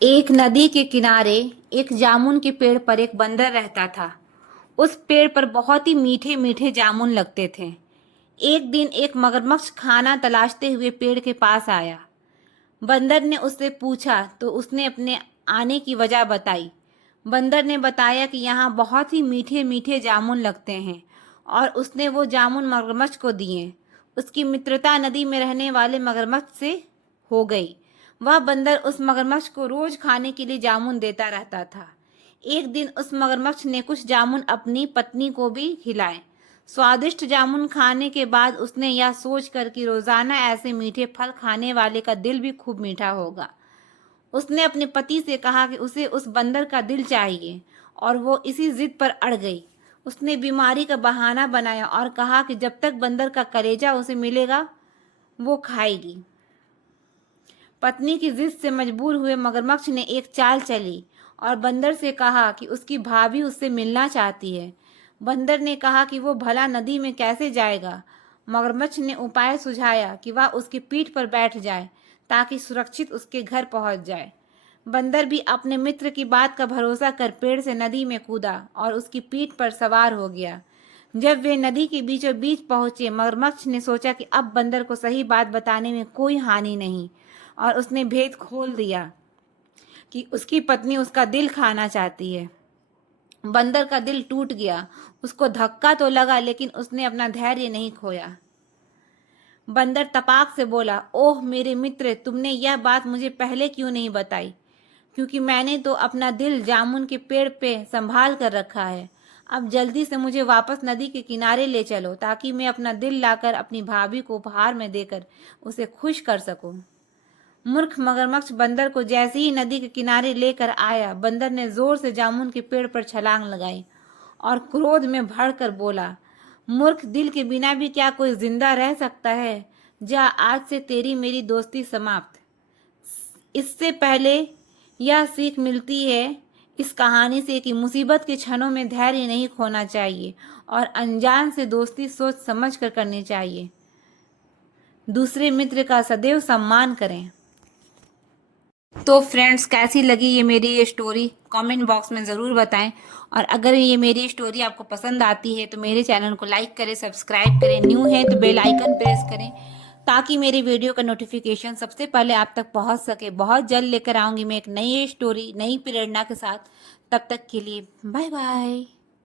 एक नदी के किनारे एक जामुन के पेड़ पर एक बंदर रहता था। उस पेड़ पर बहुत ही मीठे मीठे जामुन लगते थे। एक दिन एक मगरमच्छ खाना तलाशते हुए पेड़ के पास आया। बंदर ने उससे पूछा तो उसने अपने आने की वजह बताई। बंदर ने बताया कि यहाँ बहुत ही मीठे मीठे जामुन लगते हैं और उसने वो जामुन मगरमच्छ को दिए। उसकी मित्रता नदी में रहने वाले मगरमच्छ से हो गई। वह बंदर उस मगरमच्छ को रोज खाने के लिए जामुन देता रहता था। एक दिन उस मगरमच्छ ने कुछ जामुन अपनी पत्नी को भी खिलाए। स्वादिष्ट जामुन खाने के बाद उसने यह सोचकर कि रोजाना ऐसे मीठे फल खाने वाले का दिल भी खूब मीठा होगा, उसने अपने पति से कहा कि उसे उस बंदर का दिल चाहिए और वो इसी जिद पर अड़ गई। उसने बीमारी का बहाना बनाया और कहा कि जब तक बंदर का कलेजा उसे मिलेगा वो खाएगी। पत्नी की जिद से मजबूर हुए मगरमच्छ ने एक चाल चली और बंदर से कहा कि उसकी भाभी उससे मिलना चाहती है। बंदर ने कहा कि वो भला नदी में कैसे जाएगा। मगरमच्छ ने उपाय सुझाया कि वह उसकी पीठ पर बैठ जाए ताकि सुरक्षित उसके घर पहुंच जाए। बंदर भी अपने मित्र की बात का भरोसा कर पेड़ से नदी में कूदा और उसकी पीठ पर सवार हो गया। जब वे नदी के बीचों बीच पहुंचे, मगरमच्छ ने सोचा कि अब बंदर को सही बात बताने में कोई हानि नहीं और उसने भेद खोल दिया कि उसकी पत्नी उसका दिल खाना चाहती है। बंदर का दिल टूट गया। उसको धक्का तो लगा लेकिन उसने अपना धैर्य नहीं खोया। बंदर तपाक से बोला, ओह मेरे मित्र, तुमने यह बात मुझे पहले क्यों नहीं बताई? क्योंकि मैंने तो अपना दिल जामुन के पेड़ पे संभाल कर रखा है। अब जल्दी से मुझे वापस नदी के किनारे ले चलो ताकि मैं अपना दिल लाकर अपनी भाभी को उपहार में देकर उसे खुश कर सकूं। मूर्ख मगरमच्छ बंदर को जैसे ही नदी के किनारे लेकर आया, बंदर ने जोर से जामुन के पेड़ पर छलांग लगाई और क्रोध में भरकर बोला, मूर्ख, दिल के बिना भी क्या कोई जिंदा रह सकता है? जा, आज से तेरी मेरी दोस्ती समाप्त। इससे पहले यह सीख मिलती है इस कहानी से कि मुसीबत के क्षणों में धैर्य नहीं खोना चाहिए और अनजान से दोस्ती सोच समझ कर करनी चाहिए। दूसरे मित्र का सदैव सम्मान करें। तो फ्रेंड्स, कैसी लगी ये मेरी ये स्टोरी कमेंट बॉक्स में ज़रूर बताएं। और अगर ये मेरी स्टोरी आपको पसंद आती है तो मेरे चैनल को लाइक करें, सब्सक्राइब करें, न्यू है तो बेल आइकन प्रेस करें ताकि मेरे वीडियो का नोटिफिकेशन सबसे पहले आप तक पहुंच सके। बहुत जल्द लेकर आऊँगी मैं एक नई स्टोरी नई प्रेरणा के साथ। तब तक के लिए बाय बाय।